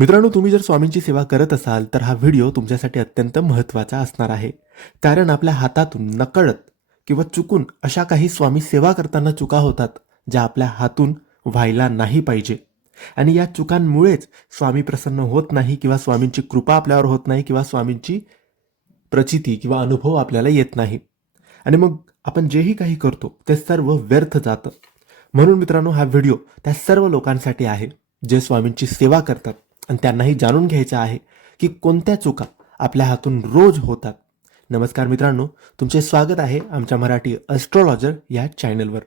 मित्रांनो तुम्ही जर स्वामींची सेवा करत असाल तर हा व्हिडिओ तुमच्यासाठी अत्यंत महत्त्वाचा असणार आहे. कारण आपल्या हातातून नकळत किंवा चुकून अशा काही स्वामी सेवा करताना चुका होतात ज्या आपल्या हातून व्हायला नाही पाहिजे. आणि या चुकांमुळेच स्वामी प्रसन्न होत नाही किंवा स्वामींची कृपा आपल्यावर होत नाही किंवा स्वामींची प्रचिती किंवा अनुभव आपल्याला येत नाही. आणि मग आपण जेही काही करतो ते सर्व व्यर्थ जातं. म्हणून मित्रांनो हा व्हिडिओ त्या सर्व लोकांसाठी आहे जे स्वामींची सेवा करतात. आणि त्यांनाही जाणून घ्यायचं आहे की कोणत्या चुका आपल्या हातून रोज होतात. नमस्कार मित्रांनो तुमचे स्वागत आहे आमच्या मराठी अस्ट्रॉलॉजर या चॅनलवर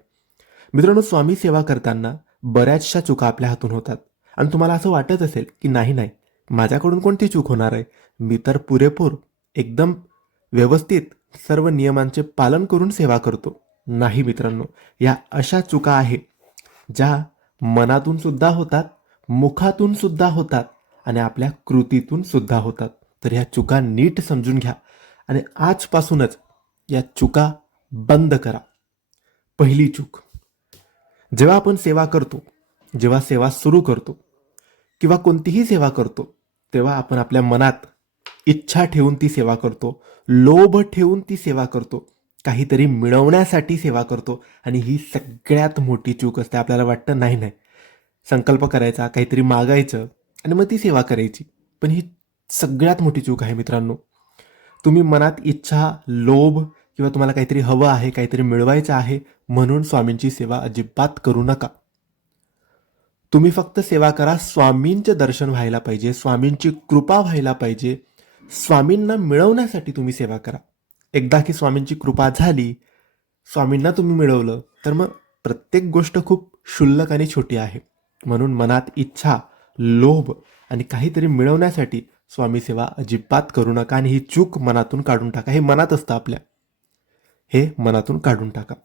मित्रांनो स्वामी सेवा करताना बऱ्याचशा चुका आपल्या हातून होतात. आणि तुम्हाला असं वाटत असेल की नाही नाही माझ्याकडून कोणती चूक होणार आहे? मी तर पुरेपूर एकदम व्यवस्थित सर्व नियमांचे पालन करून सेवा करतो. नाही मित्रांनो या अशा चुका आहे ज्या मनातून सुद्धा होतात मुखातून सुद्धा होतात. आणि आपल्या कृतीतून सुद्धा होतात. तर ह्या चुका नीट समजून घ्या आणि आजपासूनच या चुका बंद करा. पहिली चूक. जेव्हा आपण सेवा करतो जेव्हा सेवा सुरू करतो किंवा कोणतीही सेवा करतो तेव्हा आपण आपल्या मनात इच्छा ठेवून ती सेवा करतो लोभ ठेवून ती सेवा करतो काहीतरी मिळवण्यासाठी सेवा करतो आणि ही सगळ्यात मोठी चूक असते. आपल्याला वाटतं नाही नाही. संकल्प करायचा काहीतरी मागायचं आणि मग ती सेवा करायची. पण ही सगळ्यात मोठी चूक आहे मित्रांनो. तुम्ही मनात इच्छा लोभ किंवा तुम्हाला काहीतरी हवं आहे काहीतरी मिळवायचं आहे म्हणून स्वामींची सेवा अजिबात करू नका. तुम्ही फक्त सेवा करा स्वामींचे दर्शन व्हायला पाहिजे स्वामींची कृपा व्हायला पाहिजे. स्वामींना मिळवण्यासाठी तुम्ही सेवा करा. एकदा की स्वामींची कृपा झाली स्वामींना तुम्ही मिळवलं तर मग प्रत्येक गोष्ट खूप क्षुल्लक आणि छोटी आहे. म्हणून मनात इच्छा लोभ आणि काहीतरी मिळवण्यासाठी स्वामी सेवा अजिबात करू नका आणि ही चूक मनातून काढून टाका. हे मनात असतं आपल्या. हे मनातून काढून टाका.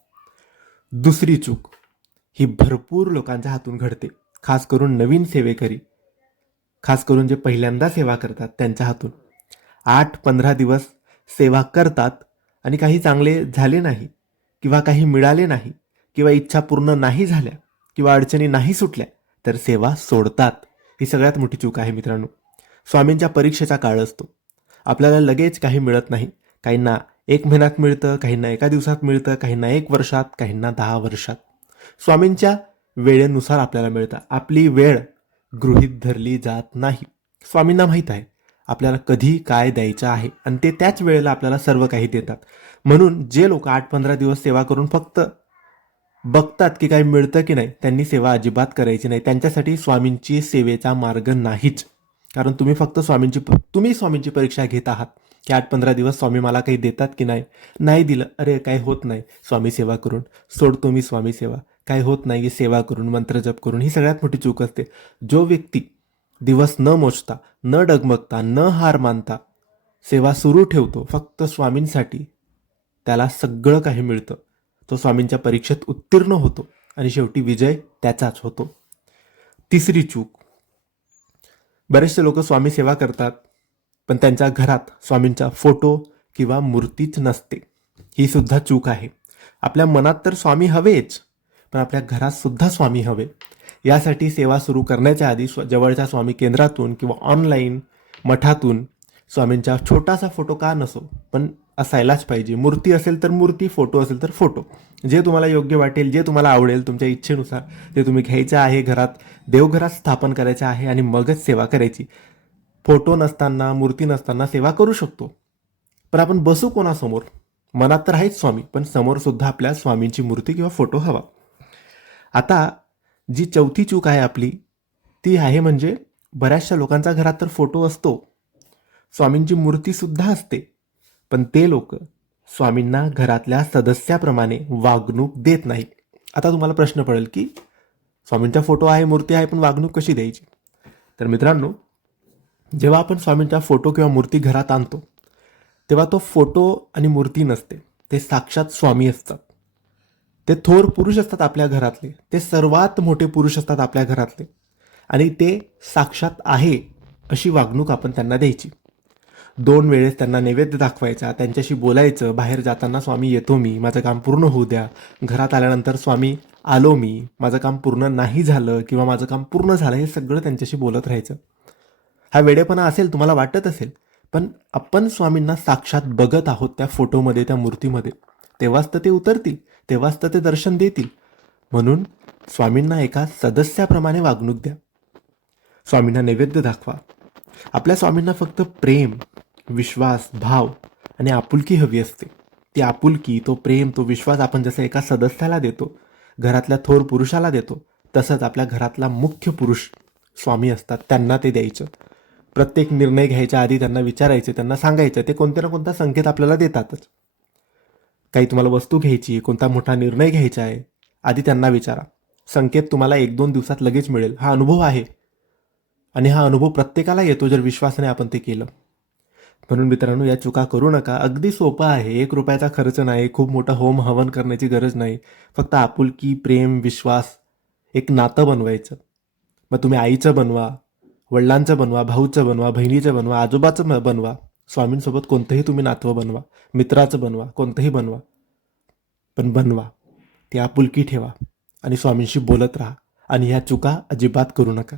दुसरी चूक. ही भरपूर लोकांच्या हातून घडते. खास करून नवीन सेवेकरी. खास करून जे पहिल्यांदा सेवा करतात त्यांच्या हातून. आठ पंधरा दिवस सेवा करतात आणि काही चांगले झाले नाही किंवा काही मिळाले नाही किंवा इच्छा पूर्ण नाही झाल्या किंवा अडचणी नाही सुटल्या तर सेवा सोडतात. ही सगळ्यात मोठी चूक आहे मित्रांनो. स्वामींच्या परीक्षेचा काळ असतो. आपल्याला लगेच काही मिळत नाही. काहींना एक महिन्यात मिळतं काहींना एका दिवसात मिळतं काहींना एक वर्षात काहींना दहा वर्षात. स्वामींच्या वेळेनुसार आपल्याला मिळतं. आपली वेळ गृहीत धरली जात नाही. स्वामींना माहीत आहे. आपल्याला कधी काय द्यायचं आहे आणि ते त्याच वेळेला आपल्याला सर्व काही देतात. म्हणून जे लोक आठ पंधरा दिवस सेवा करून फक्त बघतात की काही मिळतं की नाही त्यांनी सेवा अजिबात करायची नाही. त्यांच्यासाठी स्वामींची सेवेचा मार्ग नाहीच. कारण तुम्ही फक्त स्वामींची तुम्ही स्वामींची परीक्षा घेत आहात. की आठ पंधरा दिवस स्वामी मला काही देतात की नाही? नाही दिलं अरे काय होत नाही. स्वामी सेवा करून. सोडतो मी स्वामी सेवा. काय होत नाही की सेवा करून मंत्रजप करून. ही सगळ्यात मोठी चूक असते. जो व्यक्ती दिवस न मोजता न डगमगता न हार मानता सेवा सुरू ठेवतो फक्त स्वामींसाठी त्याला सगळं काही मिळतं. तो स्वामींच्या परीक्षेत उत्तीर्ण होतो आणि शेवटी विजय त्याचाच होतो. तिसरी चूक. बरेचसे लोक स्वामी सेवा करतात पण त्यांच्या घरात स्वामींचा फोटो किंवा मूर्तीच नसते. ही सुद्धा चूक आहे. आपल्या मनात तर स्वामी हवेच पण आपल्या घरात सुद्धा स्वामी हवे. यासाठी सेवा सुरू करण्याच्या आधी स्व जवळच्या स्वामी केंद्रातून किंवा ऑनलाईन मठातून स्वामींचा छोटासा फोटो का नसो पण असायलाच पाहिजे. मूर्ती असेल तर मूर्ती फोटो असेल तर फोटो. जे तुम्हाला योग्य वाटेल जे तुम्हाला आवडेल तुमच्या इच्छेनुसार ते तुम्ही घ्यायचं आहे घरात देवघरात स्थापन करायचं आहे आणि मगच सेवा करायची. फोटो नसताना मूर्ती नसताना सेवा करू शकतो. पण आपण बसू कोणासमोर? मनात तर आहेच स्वामी पण समोर सुद्धा आपल्या स्वामींची मूर्ती किंवा फोटो हवा. आता जी चौथी चूक आहे आपली ती आहे म्हणजे बऱ्याचशा लोकांचा घरात तर फोटो असतो. स्वामींची मूर्तीसुद्धा असते. पण ते लोक स्वामींना घरातल्या सदस्याप्रमाणे वागणूक देत नाहीत. आता तुम्हाला प्रश्न पडेल की स्वामींचा फोटो आहे मूर्ती आहे पण वागणूक कशी द्यायची? तर मित्रांनो जेव्हा आपण स्वामींचा फोटो किंवा मूर्ती घरात आणतो तेव्हा तो फोटो आणि मूर्ती नसते. ते साक्षात स्वामी असतात. ते थोर पुरुष असतात आपल्या घरातले. ते सर्वात मोठे पुरुष असतात आपल्या घरातले. आणि ते साक्षात आहे अशी वागणूक आपण त्यांना द्यायची. दोन वेळेस त्यांना नैवेद्य दाखवायचा त्यांच्याशी बोलायचं बाहेर जाताना स्वामी येतो मी माझं काम पूर्ण होऊ द्या. घरात आल्यानंतर स्वामी आलो मी माझं काम पूर्ण नाही झालं किंवा माझं काम पूर्ण झालं हे सगळं त्यांच्याशी बोलत राहायचं. हा वेडेपणा असेल तुम्हाला वाटत असेल पण आपण स्वामींना साक्षात बघत आहोत त्या फोटोमध्ये त्या मूर्तीमध्ये. तेव्हाच तर ते उतरतील तेव्हाच तर ते दर्शन देतील. म्हणून स्वामींना एका सदस्याप्रमाणे वागणूक द्या. स्वामींना नैवेद्य दाखवा. आपल्या स्वामींना फक्त प्रेम विश्वास भाव आणि आपुलकी हवी असते. ती आपुलकी तो प्रेम तो विश्वास आपण जसं एका सदस्याला देतो घरातल्या थोर पुरुषाला देतो तसंच आपल्या घरातला मुख्य पुरुष स्वामी असतात त्यांना ते द्यायचं. प्रत्येक निर्णय घ्यायच्या आधी त्यांना विचारायचे त्यांना सांगायचं ते कोणत्या ना कोणता संकेत आपल्याला देतातच. काही तुम्हाला वस्तू घ्यायची आहे कोणता मोठा निर्णय घ्यायचा आहे आधी त्यांना विचारा. संकेत तुम्हाला एक दोन दिवसात लगेच मिळेल. हा अनुभव आहे. आणि हा अनुभव प्रत्येकाला येतो जर विश्वासाने आपण ते केलं. म्हणून मित्रांनो या चुका करू नका. अगदी सोपं आहे. एक रुपयाचा खर्च नाही. खूप मोठं होम हवन करण्याची गरज नाही. फक्त आपुलकी प्रेम विश्वास एक नातं बनवायचं. मग तुम्ही आईचं बनवा वडिलांचं बनवा भाऊचं बनवा बहिणीचं बनवा आजोबाचं बनवा. स्वामींसोबत कोणतंही तुम्ही नातवं बनवा. मित्राचं बनवा. कोणतंही बनवा. पण बनवा. ती आपुलकी ठेवा आणि स्वामींशी बोलत राहा. आणि ह्या चुका अजिबात करू नका.